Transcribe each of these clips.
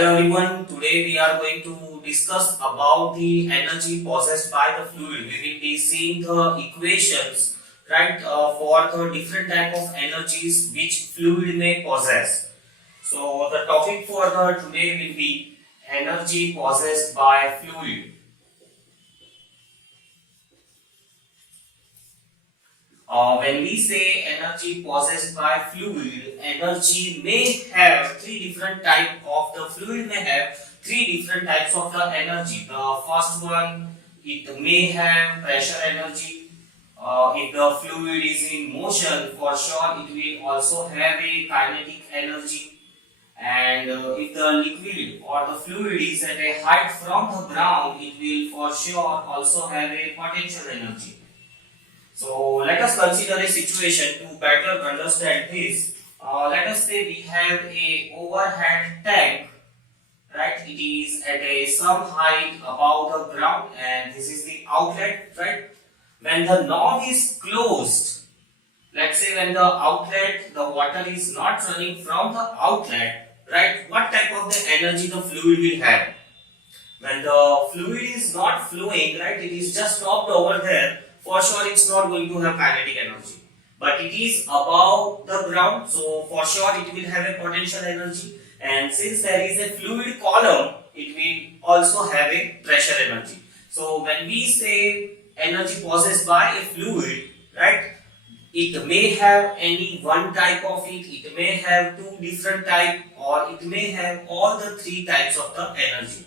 Hello everyone, today we are going to discuss about the energy possessed by the fluid. We will be seeing the equations, right, for the different type of energies which fluid may possess. So the topic for the today will be energy possessed by fluid. When we say energy possessed by fluid, energy may have three different type of the fluid may have three different types of the energy. The first one, it may have pressure energy. If the fluid is in motion, for sure it will also have a kinetic energy. And if the liquid or the fluid is at a height from the ground, it will for sure also have a potential energy. So let us consider a situation to better understand this. Let us say we have a overhead tank, right? It is at a some height above the ground, and this is the outlet, right? When the knob is closed, let's say when the outlet, the water is not running from the outlet, right? What type of the energy the fluid will have? When the fluid is not flowing, right, it is just stopped over there, for sure it's not going to have kinetic energy. But it is above the ground, so for sure it will have a potential energy. And since there is a fluid column, it will also have a pressure energy. So when we say energy possessed by a fluid, right, it may have any one type of it may have two different type, or it may have all the three types of the energy.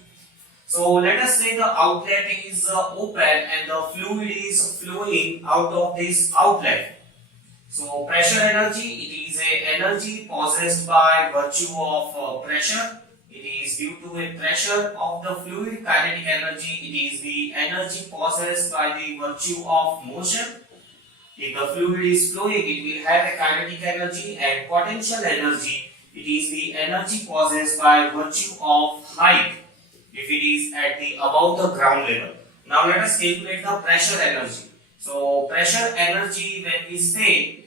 So let us say the outlet is open and the fluid is flowing out of this outlet. So pressure energy, it is a energy possessed by virtue of pressure. It is due to a pressure of the fluid. Kinetic energy, it is the energy possessed by the virtue of motion. If the fluid is flowing, it will have a kinetic energy. And potential energy, it is the energy possessed by virtue of height, if it is at the above the ground level. Now let us calculate the pressure energy. So pressure energy, when we say,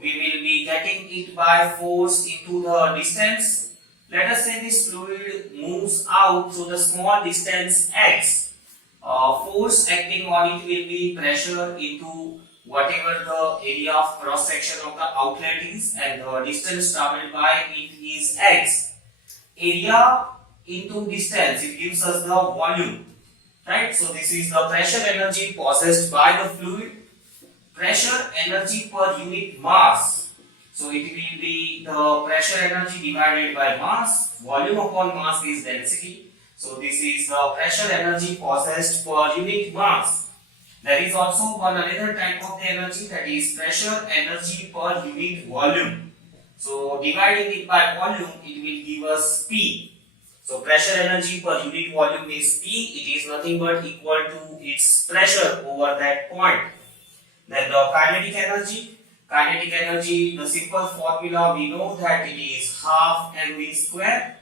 we will be getting it by force into the distance. Let us say this fluid moves out through the small distance x. Force acting on it will be pressure into whatever the area of cross section of the outlet is, and the distance traveled by it is x. Area into distance, it gives us the volume, right? So this is the pressure energy possessed by the fluid. Pressure energy per unit mass, so it will be the pressure energy divided by mass. Volume upon mass is density, so this is the pressure energy possessed per unit mass. There is also one another type of the energy, that is pressure energy per unit volume. So dividing it by volume, it will give us P. So pressure energy per unit volume is P. It is nothing but equal to its pressure over that point. Then the kinetic energy. Kinetic energy, the simple formula we know that it is half mv square.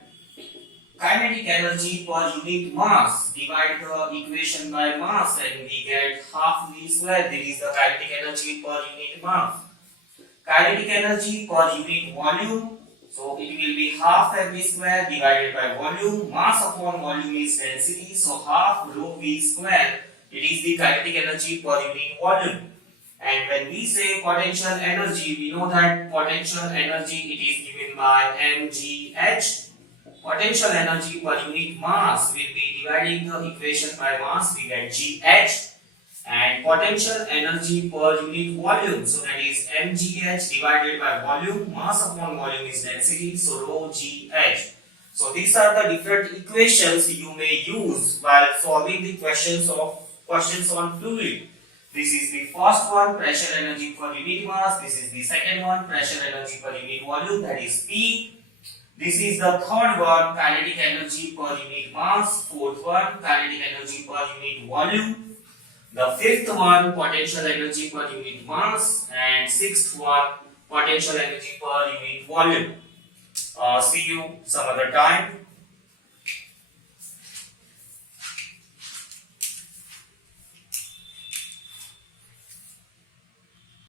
Kinetic energy per unit mass. Divide the equation by mass and we get half v square. That is the kinetic energy per unit mass. Kinetic energy per unit volume. So it will be half mv square divided by volume. Mass upon volume is density, so half rho v square. It is the kinetic energy per unit volume. And when we say potential energy, we know that potential energy, it is given by mgh. Potential energy per unit mass will be dividing the equation by mass, we get gh. And potential energy per unit volume, so that is mgh divided by volume. Mass upon volume is density, so rho gh. So these are the different equations you may use while solving the questions on fluid. This is the first one, pressure energy per unit mass. This is the second one, pressure energy per unit volume, that is P. This is the third one, kinetic energy per unit mass. Fourth one, kinetic energy per unit volume. The fifth one, potential energy per unit mass. And sixth one, potential energy per unit volume. See you some other time.